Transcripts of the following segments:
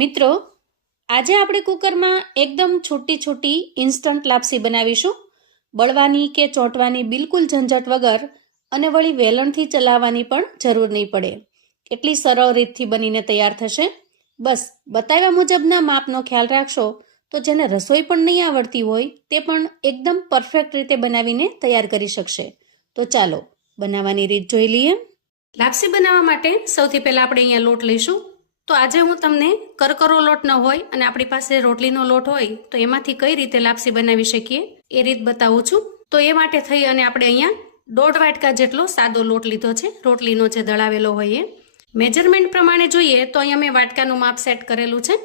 મિત્રો, આજે આપણે કુકરમાં એકદમ છૂટી ઇન્સ્ટન્ટ લાપસી બનાવીશું. બળવાની કે ચોંટવાની બિલકુલ ઝંઝટ વગર અને વળી વેલણથી ચલાવવાની પણ જરૂર નહીં પડે. એટલી સરળ રીતથી બનીને તૈયાર થશે. બસ બતાવ્યા મુજબના માપનો ખ્યાલ રાખશો તો જેને રસોઈ પણ નહીં આવડતી હોય તે પણ એકદમ પરફેક્ટ રીતે બનાવીને તૈયાર કરી શકશે. તો ચાલો બનાવવાની રીત જોઈ લઈએ. લાપસી બનાવવા માટે સૌથી પહેલાં આપણે અહીંયા લોટ લઈશું. તો આજે હું તમને કરકરો લોટ ન હોય અને આપણી પાસે રોટલીનો લોટ હોય તો એમાંથી કઈ રીતે લાપસી બનાવી શકીએ એ રીત બતાવું છું. તો એ માટે થઈ અને આપણે અહીંયા 1.5 વાટકા જેટલો સાદો લોટ લીધો છે, રોટલીનો જે દળાવેલો હોય એ. મેજરમેન્ટ પ્રમાણે જોઈએ તો અહીંયા મેં વાટકાનું માપ સેટ કરેલું છે,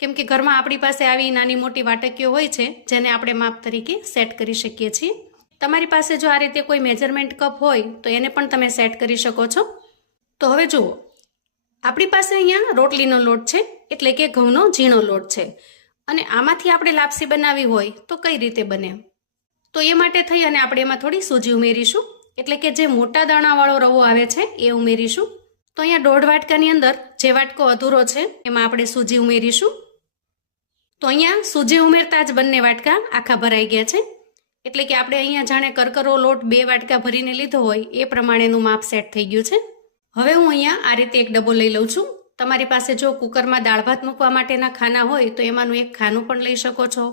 કેમ કે ઘરમાં આપણી પાસે આવી નાની મોટી વાટકીઓ હોય છે જેને આપણે માપ તરીકે સેટ કરી શકીએ છીએ. તમારી પાસે જો આ રીતે કોઈ મેજરમેન્ટ કપ હોય તો એને પણ તમે સેટ કરી શકો છો. તો હવે જુઓ, આપણી પાસે અહીંયા રોટલીનો લોટ છે, એટલે કે ઘઉંનો ઝીણો લોટ છે, અને આમાંથી આપણે લાપસી બનાવવી હોય તો કઈ રીતે બને? તો એ માટે થઈ અને આપણે એમાં થોડી સૂજી ઉમેરીશું, એટલે કે જે મોટા દાણાવાળો રવો આવે છે એ ઉમેરીશું. તો અહીંયા 1.5 વાટકાની અંદર જે વાટકો અધૂરો છે એમાં આપણે સૂજી ઉમેરીશું. તો અહીંયા સૂજી ઉમેરતા જ બંને વાટકા આખા ભરાઈ ગયા છે, એટલે કે આપણે અહીંયા જાણે કરકરો લોટ 2 વાટકા ભરીને લીધો હોય એ પ્રમાણેનું માપ સેટ થઈ ગયું છે. હવે હું અહીંયા આ રીતે એક ડબ્બો લઈ લઉં છું. તમારી પાસે જો કુકરમાં દાળ ભાત મૂકવા માટેના ખાના હોય તો એમાંનું એક ખાનું પણ લઈ શકો છો,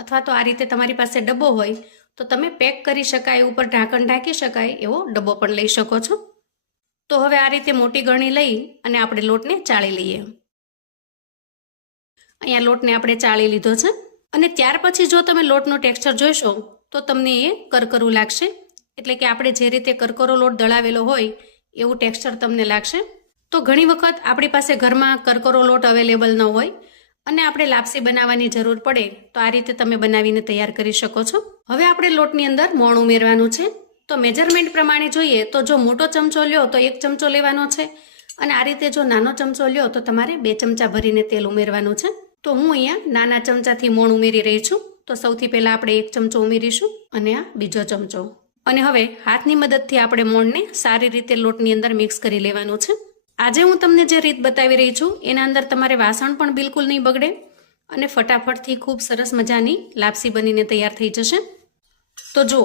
અથવા તો આ રીતે તમારી પાસે ડબ્બો હોય તો તમે પેક કરી શકાય, ઉપર ઢાંકણ ઢાંકી શકાય એવો ડબ્બો પણ લઈ શકો છો. તો હવે આ રીતે મોટી ગરણી લઈ અને આપણે લોટને ચાળી લઈએ. અહીંયા લોટને આપણે ચાળી લીધો છે, અને ત્યાર પછી જો તમે લોટનું ટેક્સચર જોઈશો તો તમને એ કરકરું લાગશે, એટલે કે આપણે જે રીતે કરકરો લોટ દળાવેલો હોય એવું ટેક્સચર તમને લાગશે. તો ઘણી વખત આપણી પાસે ઘરમાં કરકરો લોટ અવેલેબલ ન હોય અને આપણે લાપસી બનાવવાની જરૂર પડે તો આ રીતે તમે બનાવીને તૈયાર કરી શકો છો. હવે આપણે લોટની અંદર મોણ ઉમેરવાનું છે. તો મેજરમેન્ટ પ્રમાણે જોઈએ તો જો મોટો ચમચો લ્યો તો 1 ચમચો લેવાનો છે, અને આ રીતે જો નાનો ચમચો લ્યો તો તમારે 2 ચમચા ભરીને તેલ ઉમેરવાનું છે. તો હું અહીંયા નાના ચમચાથી મોણ ઉમેરી રહી છું. તો સૌથી પહેલાં આપણે 1 ચમચો ઉમેરીશું અને આ બીજો ચમચો, અને હવે હાથની મદદથી આપણે મોણને સારી રીતે લોટની અંદર મિક્સ કરી લેવાનું છે. આજે હું તમને જે રીત બતાવી રહી છું એના અંદર તમારે વાસણ પણ બિલકુલ નહીં બગડે અને ફટાફટથી ખૂબ સરસ મજાની લાપસી બનીને તૈયાર થઈ જશે. તો જુઓ,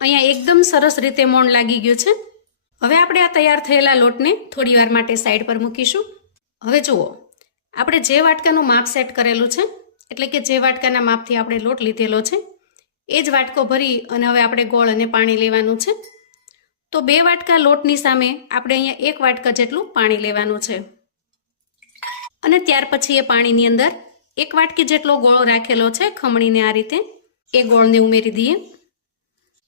અહીંયા એકદમ સરસ રીતે મોણ લાગી ગયું છે. હવે આપણે આ તૈયાર થયેલા લોટને થોડી વાર માટે સાઈડ પર મૂકીશું. હવે જુઓ, આપણે જે વાટકાનું માપ સેટ કરેલું છે, એટલે કે જે વાટકાના માપથી આપણે લોટ લીધેલો છે એ જ વાટકો ભરી અને હવે આપણે ગોળ અને પાણી લેવાનું છે. તો 2 વાટકા લોટની સામે આપણે અહીંયા 1 વાટકા જેટલું પાણી લેવાનું છે, અને ત્યાર પછી એ પાણીની અંદર 1 વાટકી જેટલો ગોળ રાખેલો છે ખમણીને આ રીતે એ ગોળને ઉમેરી દઈએ.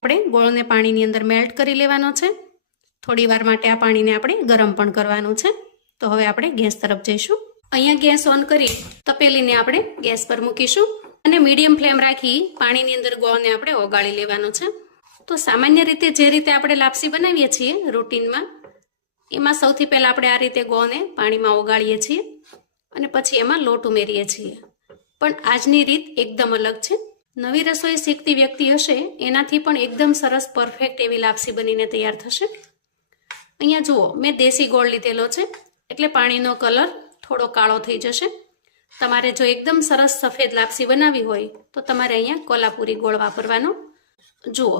આપણે ગોળને પાણીની અંદર મેલ્ટ કરી લેવાનો છે. થોડી વાર માટે આ પાણીને આપણે ગરમ પણ કરવાનું છે. તો હવે આપણે ગેસ તરફ જઈશું. અહીંયા ગેસ ઓન કરી તપેલીને આપણે ગેસ પર મૂકીશું અને મીડિયમ ફ્લેમ રાખી પાણીની અંદર ગોળને આપણે ઓગાળી લેવાનો છે. તો સામાન્ય રીતે જે રીતે આપણે લાપસી બનાવીએ છીએ રૂટીનમાં, એમાં સૌથી પહેલાં આપણે આ રીતે ગોળને પાણીમાં ઓગાળીએ છીએ અને પછી એમાં લોટ ઉમેરીએ છીએ. પણ આજની રીત એકદમ અલગ છે. નવી રસોઈ શીખતી વ્યક્તિ હશે એનાથી પણ એકદમ સરસ પરફેક્ટ એવી લાપસી બનીને તૈયાર થશે. અહીંયા જુઓ, મેં દેશી ગોળ લીધેલો છે, એટલે પાણીનો કલર થોડો કાળો થઈ જશે. તમારે જો એકદમ સરસ સફેદ લાપસી બનાવવી હોય તો તમારે અહીંયા કોલ્હાપુરી ગોળ વાપરવાનો. જુઓ,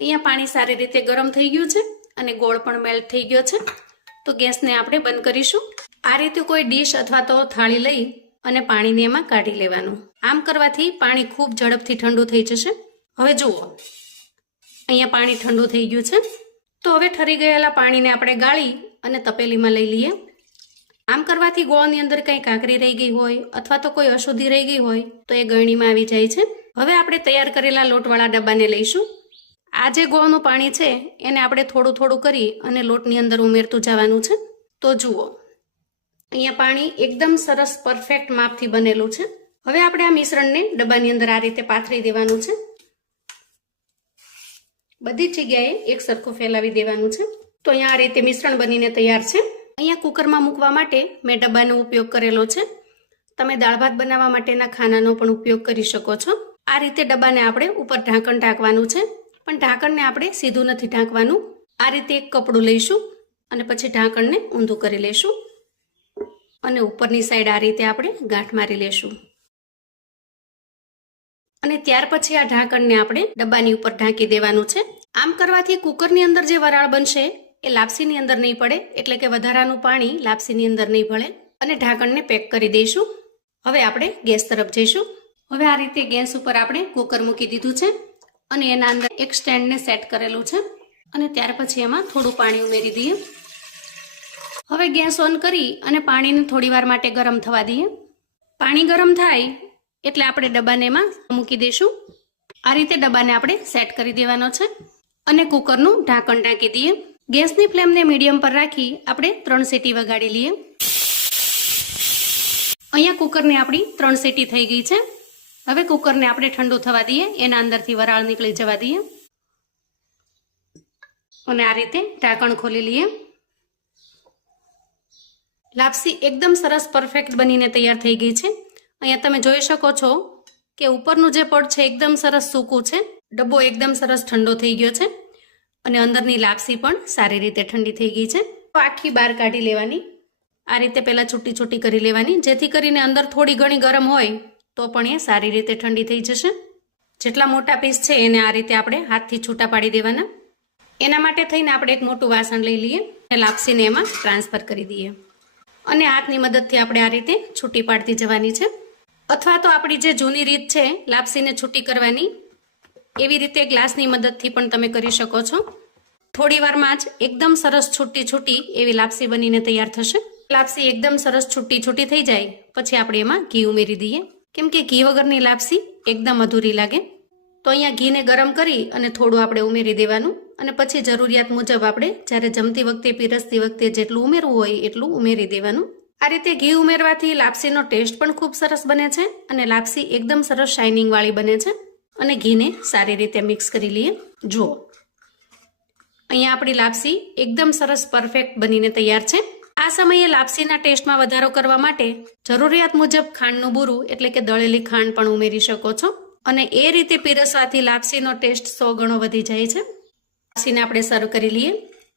અહીંયા પાણી સારી રીતે ગરમ થઈ ગયું છે અને ગોળ પણ મેલ્ટ થઈ ગયો છે. તો ગેસને આપણે બંધ કરીશું. આ રીતે કોઈ ડીશ અથવા તો થાળી લઈ અને પાણીને એમાં કાઢી લેવાનું. આમ કરવાથી પાણી ખૂબ ઝડપથી ઠંડુ થઈ જશે. હવે જુઓ, અહીંયા પાણી ઠંડુ થઈ ગયું છે. તો હવે ઠરી ગયેલા પાણીને આપણે ગાળી અને તપેલીમાં લઈ લઈએ. આમ કરવાથી ગોળની અંદર કંઈ કાંકરી રહી ગઈ હોય અથવા તો કોઈ અશુદ્ધિ રહી ગઈ હોય તો એ ગળણીમાં આવી જાય છે. હવે આપણે તૈયાર કરેલા લોટવાળા ડબ્બાને લઈશું. આ જે ગોળનું પાણી છે એને આપણે થોડું થોડું કરી અને લોટની અંદર ઉમેરતું જવાનું છે. તો જુઓ, અહીંયા પાણી એકદમ સરસ પરફેક્ટ માપથી બનેલું છે. હવે આપણે આ મિશ્રણને ડબ્બાની અંદર આ રીતે પાથરી દેવાનું છે. બધી જ જગ્યાએ એક સરખું ફેલાવી દેવાનું છે. તો અહીંયા આ રીતે મિશ્રણ બનીને તૈયાર છે. અહીંયા કુકરમાં મૂકવા માટે મેં ડબ્બાનો ઉપયોગ કરેલો છે. તમે દાળ ભાત બનાવવા માટેના ખાનાનો પણ ઉપયોગ કરી શકો છો. આ રીતે ડબ્બાને આપણે ઉપર ઢાંકણ ઢાંકવાનું છે, પણ ઢાંકણને આપણે સીધું નથી ઢાંકવાનું. આ રીતે એક કપડું લઈશું અને પછી ઢાંકણને ઊંધું કરી લઈશું. અને ઉપરની સાઈડ આ રીતે આપણે ગાંઠ મારી લેશું. અને ત્યાર પછી આ ઢાંકણને આપણે ડબ્બાની ઉપર ઢાંકી દેવાનું છે. આમ કરવાથી કુકરની અંદર જે વરાળ બનશે એ લાપસીની અંદર નહીં પડે, એટલે કે વધારાનું પાણી લાપસીની અંદર નહીં ભળે. અને ઢાંકણને પેક કરી દઈશું. હવે આપણે ગેસ તરફ જઈશું. હવે આ રીતે ગેસ ઉપર આપણે કુકર મૂકી દીધું છે અને એના અંદર એક સ્ટેન્ડને સેટ કરેલું છે. અને ત્યાર પછી એમાં થોડું પાણી ઉમેરી દઈએ. હવે ગેસ ઓન કરી અને પાણીને થોડી વાર માટે ગરમ થવા દઈએ. પાણી ગરમ થાય એટલે આપણે ડબ્બાને એમાં મૂકી દઈશું. આ રીતે ડબ્બાને આપણે સેટ કરી દેવાનો છે અને કુકરનું ઢાંકણ ઢાંકી દઈએ. ગેસની ફ્લેમને મીડિયમ પર રાખી આપણે 3 સીટી વગાડી લઈએ. અહીંયા કુકરની આપણી 3 સીટી થઈ ગઈ છે. હવે કુકરને આપણે ઠંડુ થવા દઈએ, એના અંદરથી વરાળ નીકળી જવા દઈએ અને આ રીતે ઢાંકણ ખોલી લઈએ. લાપસી એકદમ સરસ પરફેક્ટ બનીને તૈયાર થઈ ગઈ છે. અહીંયા તમે જોઈ શકો છો કે ઉપરનું જે પડ છે એકદમ સરસ સૂકું છે. ડબ્બો એકદમ સરસ ઠંડો થઈ ગયો છે અને અંદરની લાપસી પણ સારી રીતે ઠંડી થઈ ગઈ છે. તો આખી બહાર કાઢી લેવાની. આ રીતે પહેલાં છૂટી છૂટી કરી લેવાની, જેથી કરીને અંદર થોડી ઘણી ગરમ હોય તો પણ એ સારી રીતે ઠંડી થઈ જશે. જેટલા મોટા પીસ છે એને આ રીતે આપણે હાથથી છૂટા પાડી દેવાના. એના માટે થઈને આપણે એક મોટું વાસણ લઈ લઈએ અને લાપસીને એમાં ટ્રાન્સફર કરી દઈએ અને હાથની મદદથી આપણે આ રીતે છૂટી પાડતી જવાની છે. અથવા તો આપણી જે જૂની રીત છે લાપસીને છૂટી કરવાની, એવી રીતે ગ્લાસની મદદથી પણ તમે કરી શકો છો. થોડી વારમાં જ એકદમ સરસ છૂટી છૂટી એવી લાપસી બનીને તૈયાર થશે. લાપસી એકદમ સરસ છૂટી છૂટી થઈ જાય પછી આપણે એમાં ઘી ઉમેરી દઈએ, કેમ કે ઘી વગરની લાપસી એકદમ અધૂરી લાગે. તો અહીંયા ઘીને ગરમ કરી અને થોડું આપણે ઉમેરી દેવાનું અને પછી જરૂરિયાત મુજબ આપણે જ્યારે જમતી વખતે પીરસતી વખતે જેટલું ઉમેરવું હોય એટલું ઉમેરી દેવાનું. આ રીતે ઘી ઉમેરવાથી લાપસીનો ટેસ્ટ પણ ખૂબ સરસ બને છે અને લાપસી એકદમ સરસ શાઇનિંગ વાળી બને છે. અને ઘીને સારી રીતે મિક્સ કરી લઈએ. જુઓ અહીંયા આપણી લાપસી એકદમ સરસ પરફેક્ટ બનીને તૈયાર છે. આ સમયે લાપસીના ટેસ્ટમાં વધારો કરવા માટે જરૂરિયાત મુજબ ખાંડનું બૂરું એટલે કે દળેલી ખાંડ પણ ઉમેરી શકો છો અને એ રીતે પીરસવાથી લાપસીનો ટેસ્ટ 100 ગણો વધી જાય છે. લાપસીને આપણે સર્વ કરી લઈએ.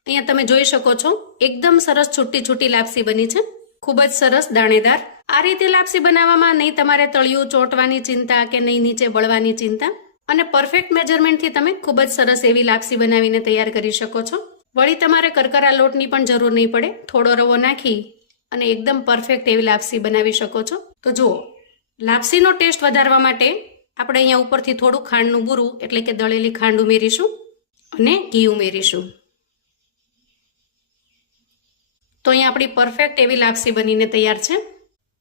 અહીંયા તમે જોઈ શકો છો એકદમ સરસ છૂટી છૂટી લાપસી બની છે, ખૂબ જ સરસ દાણેદાર. આ રીતે લાપસી બનાવવામાં નહીં તમારે તળિયું ચોંટવાની ચિંતા કે નહીં નીચે બળવાની ચિંતા, અને પરફેક્ટ મેજરમેન્ટથી તમે ખૂબ જ સરસ એવી લાપસી બનાવીને તૈયાર કરી શકો છો. વળી તમારે કરકરા લોટની પણ જરૂર નહીં પડે. થોડો રવો નાખી અને એકદમ પરફેક્ટ એવી લાપસી બનાવી શકો છો. તો જુઓ, લાપસીનો ટેસ્ટ વધારવા માટે આપણે અહીંયા ઉપરથી થોડું ખાંડનું બૂરું એટલે કે દળેલી ખાંડ ઉમેરીશું અને ઘી ઉમેરીશું. તો અહીંયા આપણી પરફેક્ટ એવી લાપસી બનીને તૈયાર છે.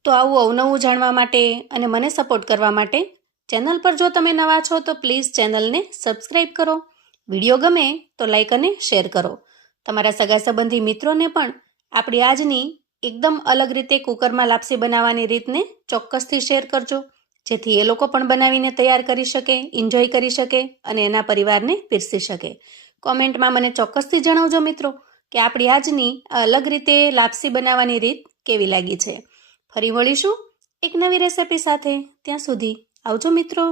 તો આવું અવનવું જાણવા માટે અને મને સપોર્ટ કરવા માટે ચેનલ પર જો તમે નવા છો તો પ્લીઝ ચેનલને સબસ્ક્રાઈબ કરો. વિડીયો ગમે તો લાઈક અને શેર કરો. તમારા સગા સંબંધી મિત્રોને પણ આપણી આજની એકદમ અલગ રીતે કુકરમાં લાપસી બનાવવાની રીતને ચોક્કસથી શેર કરજો, જેથી એ લોકો પણ બનાવીને તૈયાર કરી શકે, એન્જોય કરી શકે અને એના પરિવારને પીરસી શકે. કોમેન્ટમાં મને ચોક્કસથી જણાવજો મિત્રો કે આપણી આજની અલગ રીતે લાપસી બનાવવાની રીત કેવી લાગી છે. ફરી મળીશું એક નવી રેસિપી સાથે. ત્યાં સુધી આવજો મિત્રો.